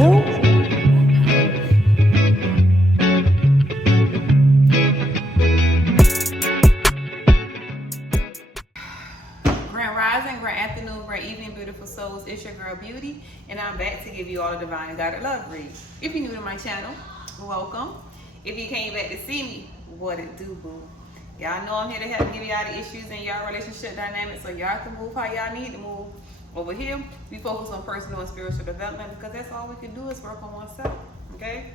Voodoo. Grand Rising, Grand Afternoon, Grand Evening, beautiful souls. It's your girl Beauty, and I'm back to give you all the divine guided love read. If you're new to my channel, welcome. If you came back to see me, what it do, boo? Y'all know I'm here to help give y'all the issues in y'all relationship dynamics so y'all can move how y'all need to move. Over here, we focus on personal and spiritual development because that's all we can do is work on oneself, okay?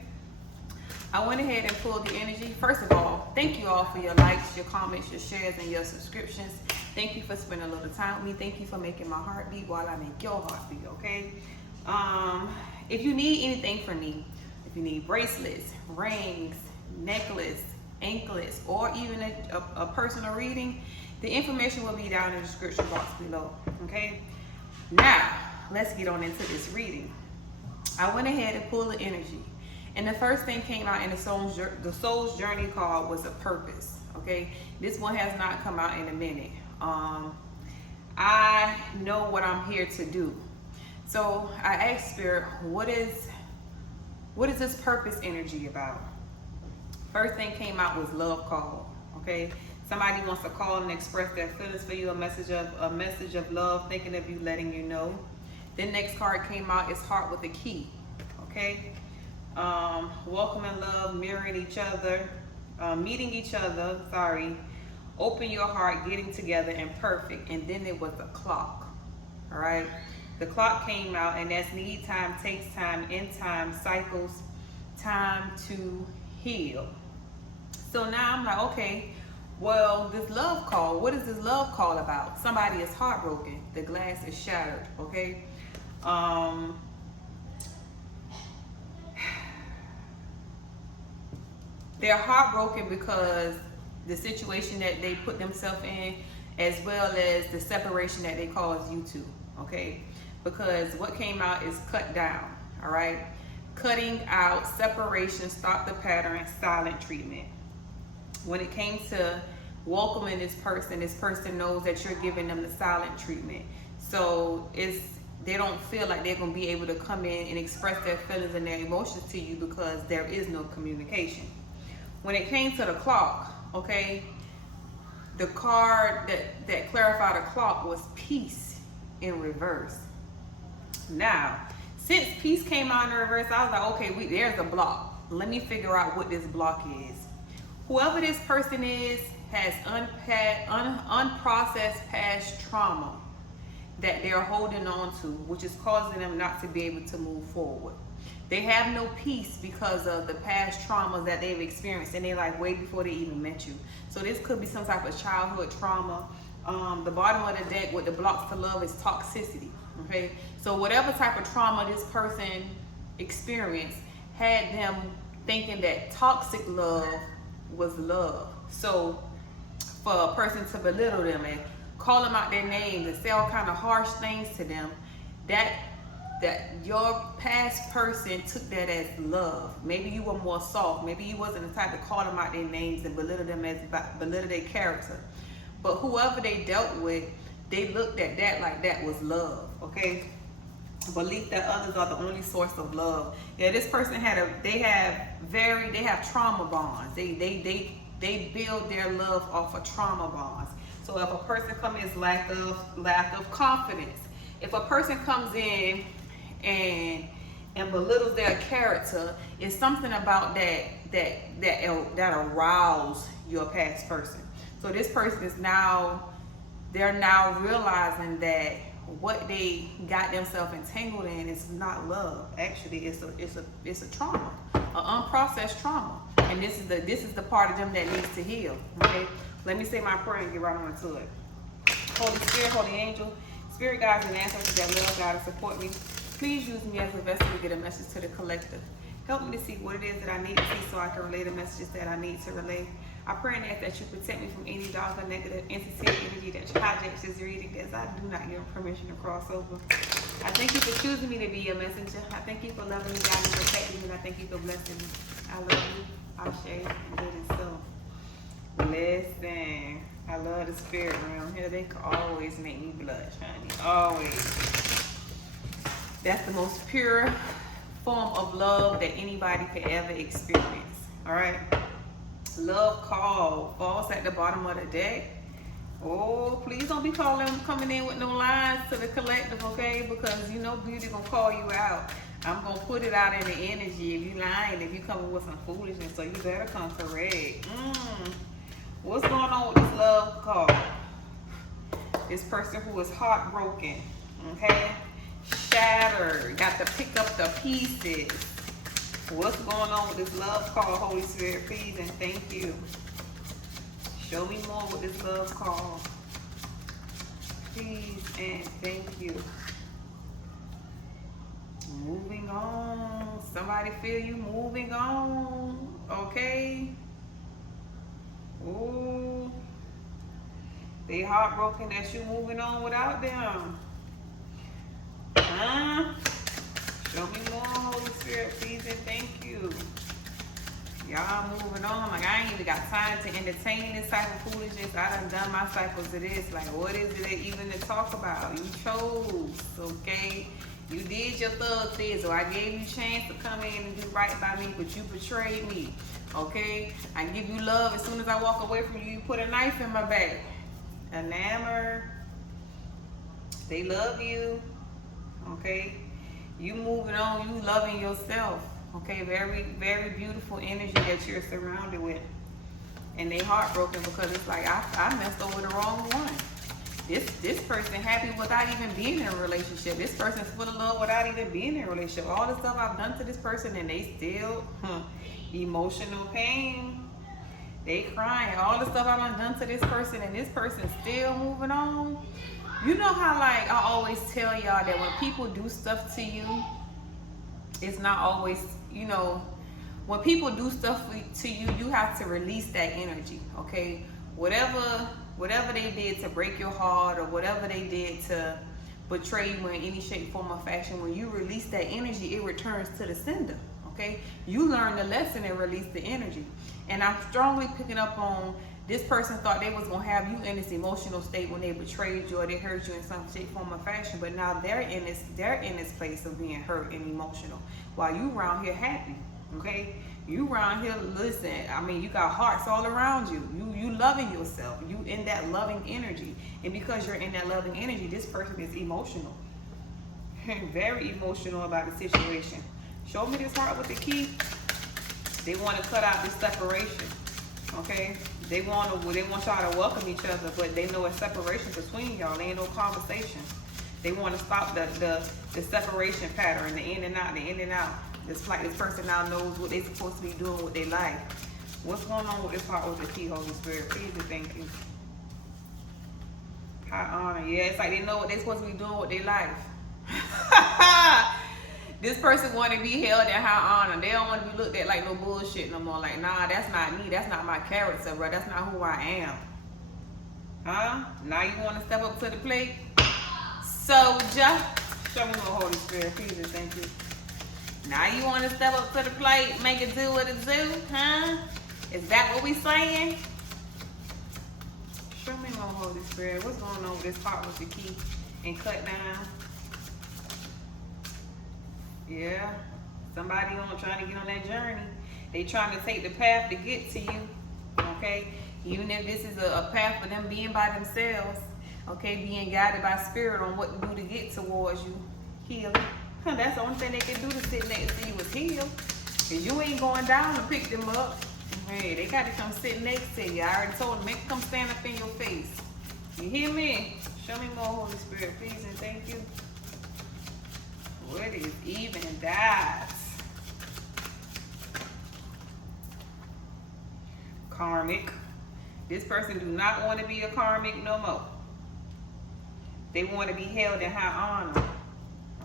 I went ahead and pulled the energy. First of all, thank you all for your likes, your comments, your shares, and your subscriptions. Thank you for spending a little time with me. Thank you for making my heart beat while I make your heart beat, okay? If you need anything from me, if you need bracelets, rings, necklace, anklets, or even a personal reading, the information will be down in the description box below, okay? Now, let's get on into this reading. I went ahead and pulled the energy. And the first thing came out in the soul's journey card was a purpose, okay? This one has not come out in a minute. I know what I'm here to do. So I asked Spirit, what is this purpose energy about? First thing came out was love call, okay? Somebody wants to call and express their feelings for you, a message of love, thinking of you, letting you know. The next card came out is heart with a key, okay? Welcoming love, mirroring each other, meeting each other, open your heart, getting together, and perfect. And then there was the clock, all right? The clock came out, and that's need time, takes time, end time, cycles, time to heal. So now I'm like, okay, well, this love call, what is this love call about? Somebody is heartbroken. The glass is shattered, okay? They're heartbroken because the situation that they put themselves in, as well as the separation that they caused you to, okay? Because what came out is cut down, all right? Cutting out, separation, stop the pattern, silent treatment. When it came to welcoming this person knows that you're giving them the silent treatment. So they don't feel like they're gonna be able to come in and express their feelings and their emotions to you because there is no communication. When it came to the clock, okay, the card that clarified the clock was peace in reverse. Now, since peace came out in reverse, I was like, okay, there's a block. Let me figure out what this block is. Whoever this person is has unprocessed past trauma that they're holding on to, which is causing them not to be able to move forward. They have no peace because of the past traumas that they've experienced, and they're like way before they even met you. So this could be some type of childhood trauma. The bottom of the deck with the blocks to love is toxicity, okay? So whatever type of trauma this person experienced had them thinking that toxic love was love. So for a person to belittle them and call them out their names and say all kind of harsh things to them, that your past person took that as love. Maybe you were more soft. Maybe you wasn't the type to call them out their names and belittle their character. But whoever they dealt with, they looked at that like that was love, okay? Belief that others are the only source of love. Yeah, this person they have trauma bonds. They build their love off of trauma bonds. So if a person comes in lack of confidence, if a person comes in and belittles their character, it's something about that arouse your past person. So this person they're now realizing that what they got themselves entangled in is not love. Actually, it's a trauma, an unprocessed trauma, and this is the part of them that needs to heal. Okay, let me say my prayer and get right on to it. Holy Spirit, Holy Angel, Spirit guides and ancestors that love God and support me, please use me as a vessel to get a message to the collective. Help me to see what it is that I need to see so I can relay the messages that I need to relay. I pray and ask that you protect me from any dark or negative entity or energy that hijacks this reading, as I do not give permission to cross over. I thank you for choosing me to be your messenger. I thank you for loving me, guiding me, protecting me, and I thank you for blessing me. I love you. I'll share it and good and so. Listen, I love the spirit realm here. They can always make me blush, honey. Always. That's the most pure form of love that anybody could ever experience. All right. Love call falls at the bottom of the deck. Oh, please don't be coming in with no lines to the collective, okay? Because you know beauty gonna call you out. I'm gonna put it out in the energy. If you lying, if you coming with some foolishness, so you better come correct. What's going on with this love call? This person who is heartbroken, okay? Shattered, got to pick up the pieces. What's going on with this love call, Holy Spirit? Please and thank you. Show me more with this love call. Please and thank you. Moving on. Somebody feel you moving on. Okay. Ooh. They heartbroken that you moving on without them. Huh? Show me more, Holy Spirit, please and thank you. Y'all moving on. Like, I ain't even got time to entertain this type of foolishness. I done my cycles of this. Like, what is it even to talk about? You chose, okay? You did your thug thing, so I gave you a chance to come in and do right by me, but you betrayed me, okay? I give you love. As soon as I walk away from you, you put a knife in my back. Enamored. They love you, okay? You moving on, you loving yourself. Okay, very, very beautiful energy that you're surrounded with. And they heartbroken because it's like, I messed over the wrong one. This person happy without even being in a relationship. This person's full of love without even being in a relationship. All the stuff I've done to this person and they still, emotional pain. They crying. All the stuff I've done to this person and this person's still moving on. You know how, like, I always tell y'all that when people do stuff to you, it's not always, you know, when people do stuff to you, you have to release that energy, okay? Whatever they did to break your heart or whatever they did to betray you in any shape, form, or fashion, when you release that energy, it returns to the sender, okay? You learn the lesson and release the energy. And I'm strongly picking up on this person thought they was gonna have you in this emotional state when they betrayed you or they hurt you in some shape, form, or fashion. But now they're in this place of being hurt and emotional, while you around here happy. Okay, you around here, listen. I mean, you got hearts all around you. You loving yourself. You in that loving energy, and because you're in that loving energy, this person is emotional, very emotional about the situation. Show me this heart with the key. They want to cut out this separation. Okay. They want y'all to welcome each other, but they know a separation between y'all. There ain't no conversation. They want to stop the separation pattern, the in and out, the in and out. It's like this person now knows what they're supposed to be doing with their life. What's going on with this part with the key, Holy Spirit? Please and thank you. High honor. Yeah, it's like they know what they're supposed to be doing with their life. This person want to be held in high honor. They don't want to be looked at like no bullshit no more. Like, nah, that's not me. That's not my character, bro. That's not who I am. Huh? Now you want to step up to the plate? Soldier. Show me more, Holy Spirit. Please and thank you. Now you want to step up to the plate, make it do what it do? Huh? Is that what we saying? Show me more, Holy Spirit. What's going on with this heart with the key and cut down? Yeah, somebody trying to get on that journey. They trying to take the path to get to you, okay? Even if this is a path for them being by themselves, okay? Being guided by spirit on what to do to get towards you. Healing. That's the only thing they can do to sit next to you is heal. Because you ain't going down to pick them up. Hey, they got to come sit next to you. I already told them, make them come stand up in your face. You hear me? Show me more, Holy Spirit, please, and thank you. What is even that? Karmic. This person do not want to be a karmic no more. They want to be held in high honor.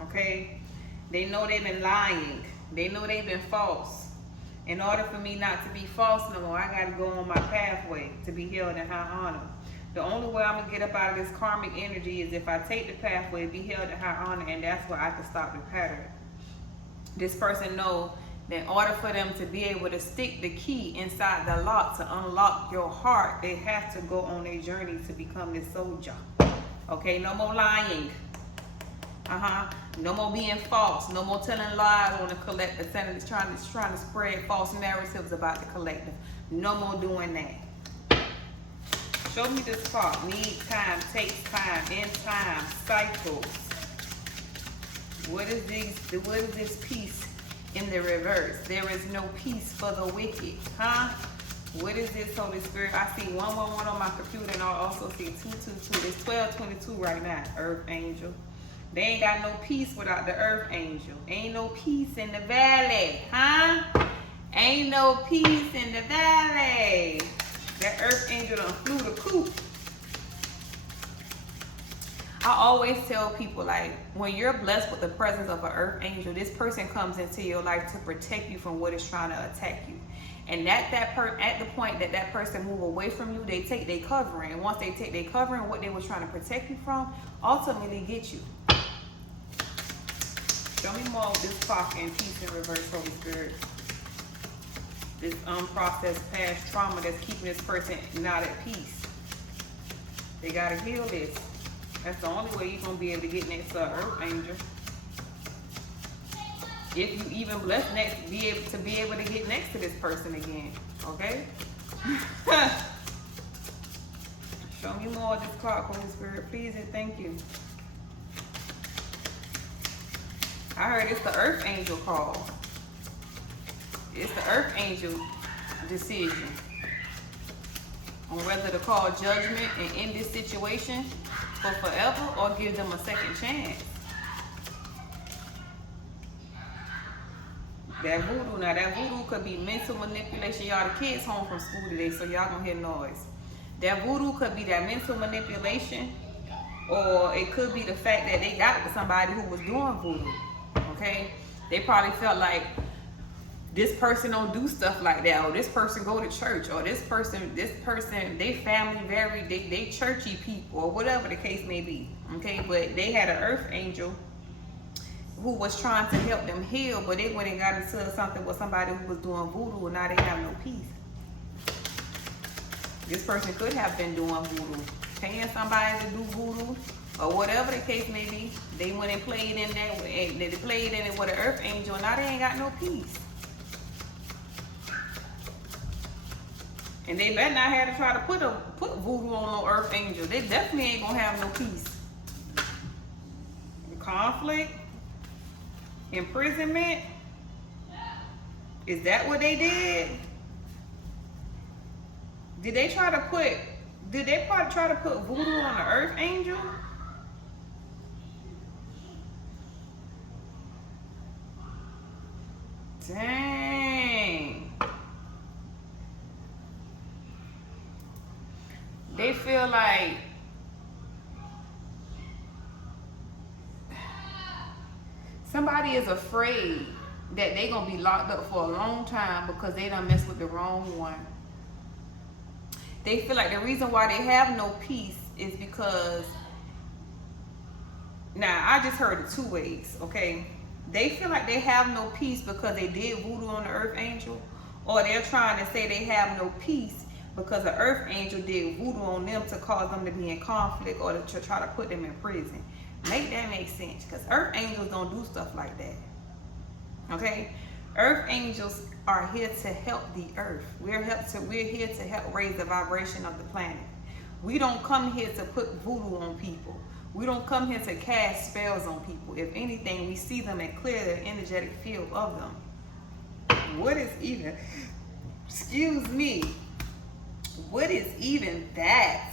Okay? They know they've been lying. They know they've been false. In order for me not to be false no more, I got to go on my pathway to be held in high honor. The only way I'm going to get up out of this karmic energy is if I take the pathway, be held in high honor, and that's where I can stop the pattern. This person knows that in order for them to be able to stick the key inside the lock to unlock your heart, they have to go on a journey to become this soldier. Okay, no more lying. No more being false. No more telling lies on the collective. Trying to spread false narratives about the collective. No more doing that. Show me this part. Need time, takes time, end time, cycles. What is this peace in the reverse? There is no peace for the wicked. What is this, Holy Spirit? I see 111 on my computer, and I also see 222. It's 1222 right now, Earth Angel. They ain't got no peace without the Earth Angel. Ain't no peace in the valley, Ain't no peace in the valley. That Earth Angel done flew the coop. I always tell people, like, when you're blessed with the presence of an Earth Angel, this person comes into your life to protect you from what is trying to attack you. And at the point that person move away from you, they take their covering. And once they take their covering, what they were trying to protect you from, ultimately get you. Show me more of this clock and peace in reverse, Holy Spirit. This unprocessed past trauma that's keeping this person not at peace. They gotta heal this. That's the only way you're gonna be able to get next to an Earth Angel. If you even blessed next, be able to get next to this person again. Okay? Show me more of this clock, Holy Spirit, please and thank you. I heard it's the Earth Angel call. It's the Earth Angel decision on whether to call judgment and end this situation for forever or give them a second chance. That voodoo, now that voodoo could be mental manipulation. Y'all, the kids home from school today, so y'all gonna hear noise. That voodoo could be that mental manipulation, or it could be the fact that they got with somebody who was doing voodoo. Okay? They probably felt like this person don't do stuff like that, or this person go to church, or this person, they family they churchy people, or whatever the case may be. Okay? But they had an Earth Angel who was trying to help them heal, but they went and got into something with somebody who was doing voodoo, and now they have no peace. This person could have been doing voodoo, paying somebody to do voodoo, or whatever the case may be. They went and played in there, they played in it with an Earth Angel, and now they ain't got no peace. And they better not have to try to put voodoo on no Earth Angel. They definitely ain't gonna have no peace. Conflict. Imprisonment? Is that what they did? Did they probably try to put voodoo on the Earth Angel? Dang. They feel like somebody is afraid that they gonna be locked up for a long time because they done messed with the wrong one. They feel like the reason why they have no peace is because, now I just heard it two ways, okay? They feel like they have no peace because they did voodoo on the Earth Angel, or they're trying to say they have no peace because the Earth Angel did voodoo on them to cause them to be in conflict or to try to put them in prison. Make that make sense, because Earth Angels don't do stuff like that. Okay? Earth Angels are here to help the earth. We're here to help raise the vibration of the planet. We don't come here to put voodoo on people. We don't come here to cast spells on people. If anything, we see them and clear the energetic field of them. What is even, excuse me, what is even that?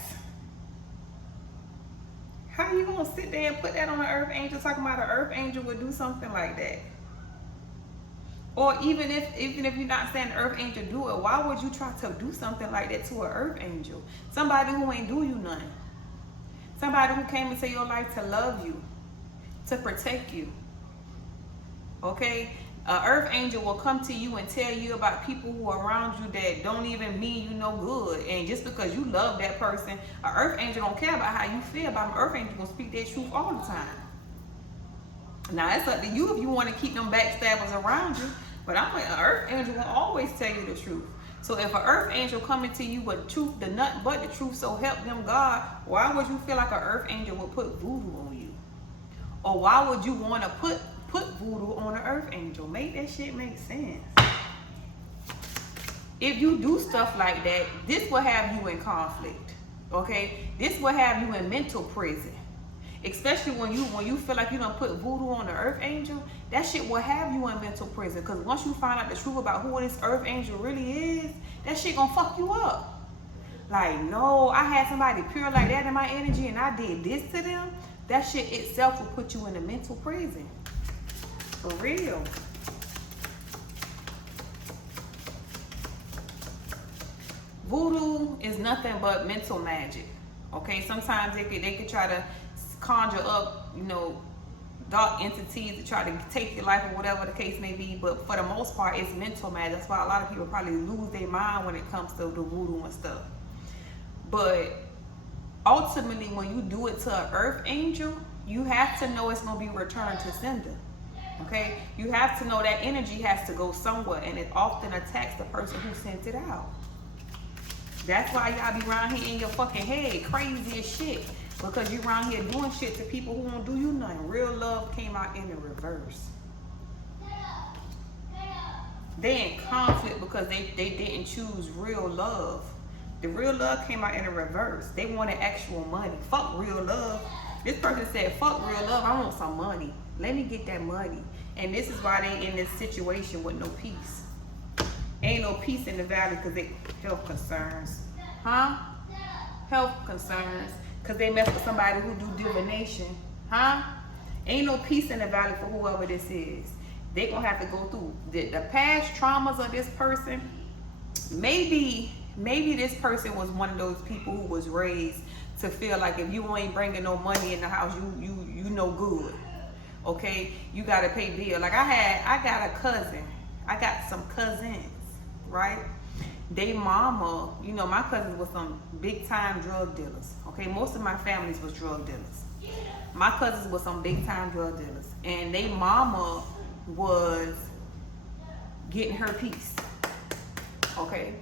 How you gonna sit there and put that on an Earth Angel, talking about an Earth Angel would do something like that? Or even if you're not saying the Earth Angel do it, why would you try to do something like that to an Earth Angel? Somebody who ain't do you nothing. Somebody who came into your life to love you, to protect you. Okay? An Earth Angel will come to you and tell you about people who are around you that don't even mean you no good. And just because you love that person, an Earth Angel don't care about how you feel about them. Earth Angel gonna speak their truth all the time. Now, it's up to you if you want to keep them backstabbers around you. But an Earth Angel will always tell you the truth. So if an Earth Angel coming to you with truth, the nothing but the truth, so help them God, why would you feel like an Earth Angel would put voodoo on you? Or why would you want to put voodoo on an earth angel? Make that shit make sense. If you do stuff like that, this will have you in conflict. Okay? This will have you in mental prison. Especially when you feel like you done put voodoo on the earth angel, that shit will have you in mental prison. Because once you find out the truth about who this earth angel really is, that shit gonna fuck you up. Like, no, I had somebody pure like that in my energy and I did this to them. That shit itself will put you in a mental prison. For real. Voodoo is nothing but mental magic. Okay, sometimes they could try to conjure up, you know, dark entities to try to take your life or whatever the case may be. But for the most part, it's mental magic. That's why a lot of people probably lose their mind when it comes to the voodoo and stuff. But ultimately, when you do it to an earth angel, you have to know it's going to be returned to sender. Okay? You have to know that energy has to go somewhere, and it often attacks the person who sent it out. That's why y'all be around here in your fucking head crazy as shit. Because you around here doing shit to people who won't do you nothing. Real love came out in the reverse. They in conflict because they didn't choose real love. The real love came out in the reverse. They wanted actual money. Fuck real love. This person said, fuck real love, I want some money. Let me get that money. And this is why they in this situation with no peace. Ain't no peace in the valley because they health concerns. Huh? Health concerns. Because they mess with somebody who do divination. Huh? Ain't no peace in the valley for whoever this is. They gonna have to go through the past traumas of this person. Maybe this person was one of those people who was raised to feel like if you ain't bringing no money in the house, you no good. Okay? You gotta pay bill. Like I got a cousin. I got some cousins, right? They mama, you know, my cousins was some big time drug dealers. Okay, most of my families was drug dealers. My cousins was some big time drug dealers, and they mama was getting her piece. Okay,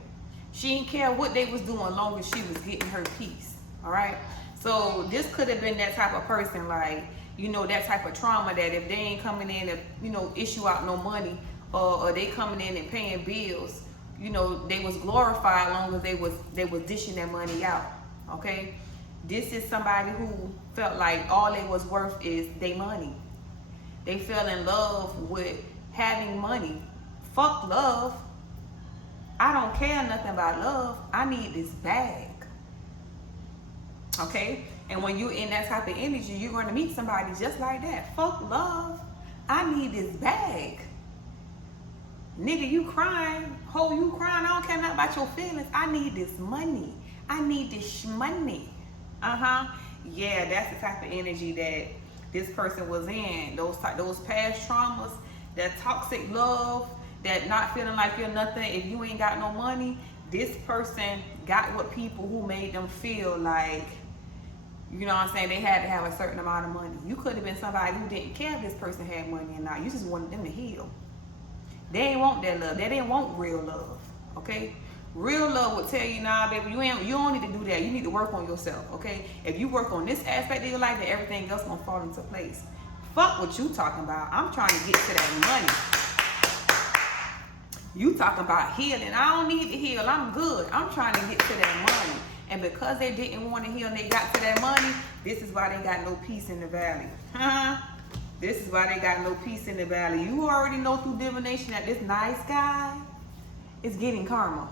she didn't care what they was doing, long as she was getting her piece. All right, so this could have been that type of person, like, you know, that type of trauma that if they ain't coming in to, you know, issue out no money, or they coming in and paying bills, you know, they was glorified long as they was dishing their money out. Okay, this is somebody who felt like all they was worth is their money. They fell in love with having money. Fuck love. I don't care nothing about love. I need this bag. Okay, and when you in that type of energy, you're going to meet somebody just like that. Fuck love. I need this bag. Nigga, you crying. Ho, you crying. I don't care nothing about your feelings. I need this money. I need this money. Yeah, that's the type of energy that this person was in. Those past traumas, that toxic love, that not feeling like you're nothing if you ain't got no money. This person got with people who made them feel like, you know what I'm saying, they had to have a certain amount of money. You could have been somebody who didn't care if this person had money or not. You just wanted them to heal. They ain't want that love. They didn't want real love. Okay? Real love would tell you, nah, baby, you don't need to do that. You need to work on yourself. Okay? If you work on this aspect of your life, then everything else gonna fall into place. Fuck what you talking about. I'm trying to get to that money. You talking about healing. I don't need to heal. I'm good. I'm trying to get to that money. And because they didn't want to heal and they got to that money, this is why they got no peace in the valley. This is why they got no peace in the valley. You already know through divination that this nice guy is getting karma.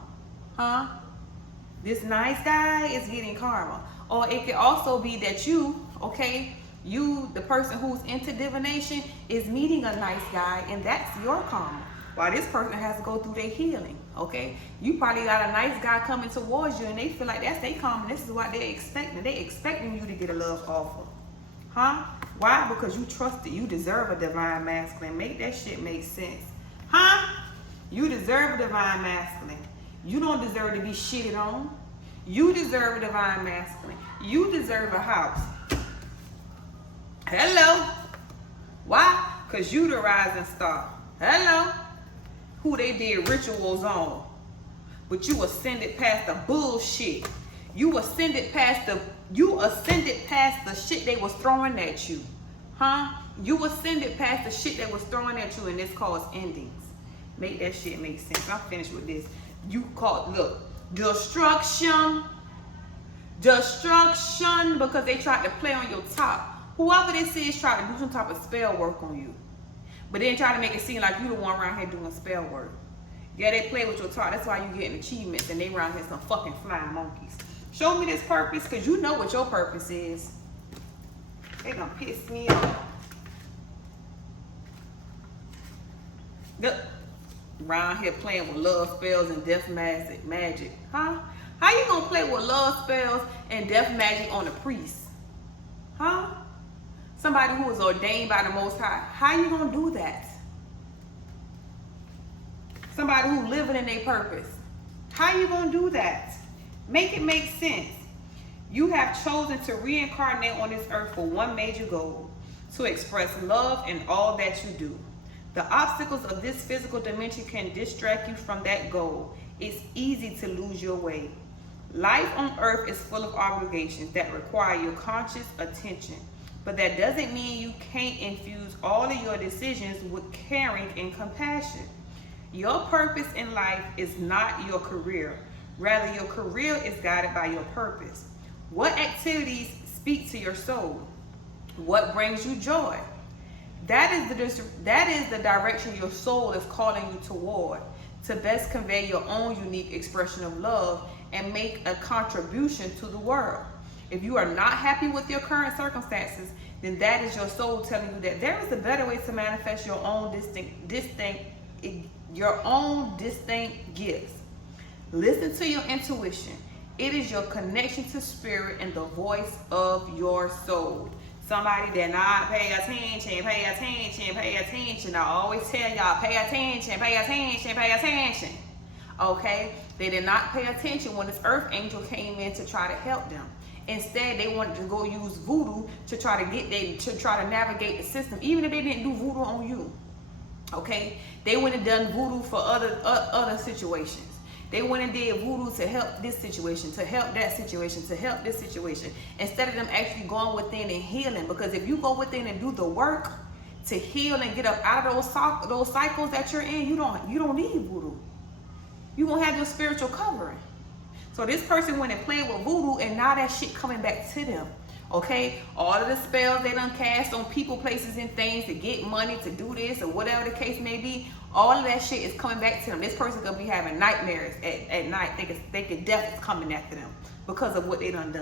This nice guy is getting karma. Or it could also be that you, okay, you, the person who's into divination, is meeting a nice guy, and that's your karma. While this person has to go through their healing, okay? You probably got a nice guy coming towards you, and they feel like that's their karma. This is what they're expecting. They're expecting you to get a love offer. Why? Because you trust it. You deserve a divine masculine. Make that shit make sense. You deserve a divine masculine. You don't deserve to be shitted on. You deserve a divine masculine. You deserve a house. Hello. Why? Because you the rising star. Hello. Who they did rituals on. But you ascended past the bullshit. You ascended past the shit they was throwing at you. Huh? You ascended past the shit that was thrown at you, and this caused endings. Make that shit make sense. I'm finished with this. You called, look, destruction, because they tried to play on your top. Whoever this is tried to do some type of spell work on you, but then try to make it seem like you the one around here doing spell work. Yeah, they play with your top. That's why you getting achievements, and they around here some fucking flying monkeys. Show me this purpose, because you know what your purpose is. They gonna piss me off. Look, around here playing with love spells and death magic. Huh? How you gonna play with love spells and death magic on a priest? Huh? Somebody who is ordained by the Most High. How you gonna do that? Somebody who living in their purpose. How you gonna do that? Make it make sense. You have chosen to reincarnate on this earth for one major goal: to express love in all that you do. The obstacles of this physical dimension can distract you from that goal. It's easy to lose your way. Life on earth is full of obligations that require your conscious attention, but that doesn't mean you can't infuse all of your decisions with caring and compassion. Your purpose in life is not your career. Rather, your career is guided by your purpose. What activities speak to your soul? What brings you joy? That is the direction your soul is calling you toward, to best convey your own unique expression of love and make a contribution to the world. If you are not happy with your current circumstances, then that is your soul telling you that there is a better way to manifest your own distinct gifts. Listen to your intuition. It is your connection to spirit and the voice of your soul. Somebody that not pay attention. I always tell y'all, pay attention. Okay? They did not pay attention when this earth angel came in to try to help them. Instead, they wanted to go use voodoo to try to navigate the system, even if they didn't do voodoo on you. Okay? They went and done voodoo for other situations. They went and did voodoo to help this situation, to help that situation, to help this situation, instead of them actually going within and healing. Because if you go within and do the work to heal and get up out of those cycles that you're in, you don't need voodoo. You're gonna have your spiritual covering. So this person went and played with voodoo, and now that shit coming back to them. Okay, all of the spells they done cast on people, places, and things to get money, to do this, or whatever the case may be, all of that shit is coming back to them. This person gonna be having nightmares at night, thinking death is coming after them because of what they done.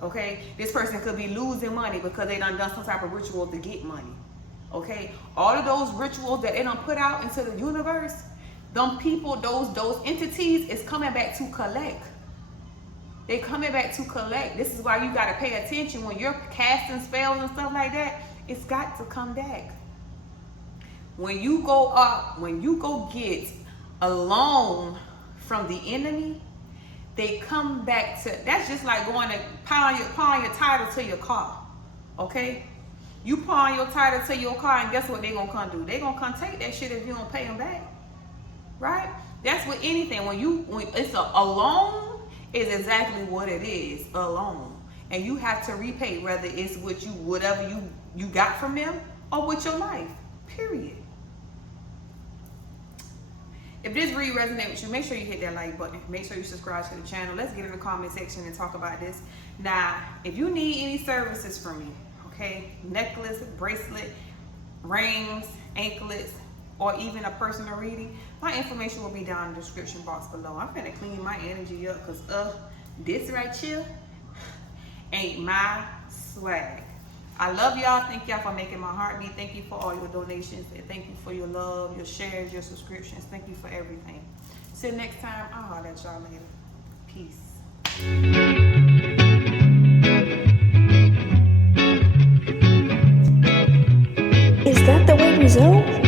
Okay, this person could be losing money because they done some type of ritual to get money. Okay, all of those rituals that they done put out into the universe, them people, those entities is coming back to collect. They coming back to collect. This is why you got to pay attention when you're casting spells and stuff like that. It's got to come back. When you go up, when you go get a loan from the enemy, they come back to, that's just like going to pawn your title to your car. Okay? You pawn your title to your car, and guess what they gonna come do? They gonna come take that shit if you don't pay them back. Right? That's with anything. When it's a loan, is exactly what it is, a loan. And you have to repay, whether it's with whatever you got from them or with your life, period. If this read resonates with you, make sure you hit that like button. Make sure you subscribe to the channel. Let's get in the comment section and talk about this. Now, if you need any services from me, okay, necklace, bracelet, rings, anklets, or even a personal reading, my information will be down in the description box below. I'm gonna clean my energy up because this right here ain't my swag. I love y'all. Thank y'all for making my heart beat. Thank you for all your donations. And thank you for your love, your shares, your subscriptions. Thank you for everything. Till next time, I'll holler at y'all later. Peace. Is that the way we go?